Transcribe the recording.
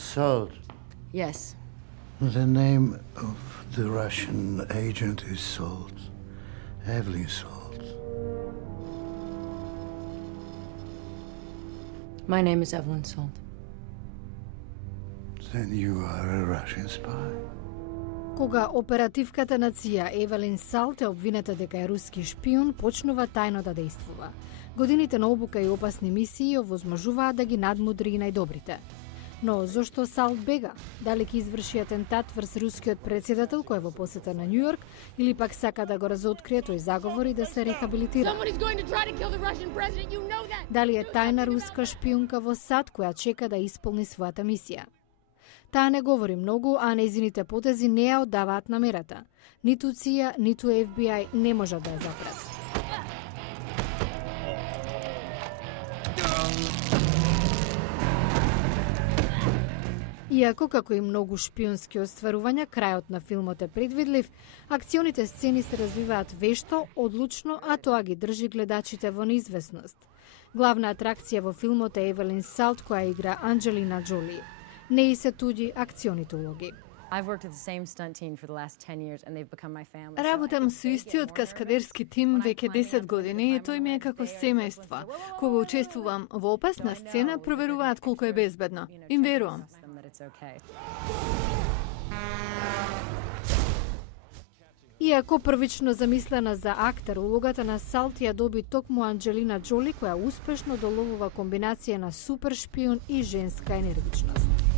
Salt. Yes. The name of the Russian agent is Salt. Evelyn Salt. My name is Evelyn Salt. Then you are a Russian spy. Кога оперативката на ЦИА Евелин Салт е обвината дека е руски шпион, почнува тајно да действува. Годините на обука и опасни мисии овозможуваат да ги надмудри и најдобрите. Но зошто Салт бега? Дали ќе изврши атентат врз рускиот председател кој е во посета на Њујорк или пак сака да го разоткрие тој заговор и да се рехабилитира? Дали е тајна руска шпиунка во САД која чека да исполни својата мисија? Таа не говори многу, а нејзините потези не ја оддаваат намерата. Ниту ЦИА, ниту FBI не можат да ја запрат. Иако, како и многу шпионски остварувања, крајот на филмот е предвидлив, акционите сцени се развиваат вешто, одлучно, а тоа ги држи гледачите во неизвестност. Главна атракција во филмот е Евелин Салт, која игра Анджелина Джоли. Не и се туди акционите улоги. Работам со истиот каскадерски тим веќе 10 години и тој ми е како семејство. Кога учествувам во опасна сцена, проверуваат колку е безбедно. Им верувам. Иако првично замислена за актер, улогата на Салт ја доби токму Анджелина Джоли, која успешно доловува комбинација на супер шпион и женска енергичност.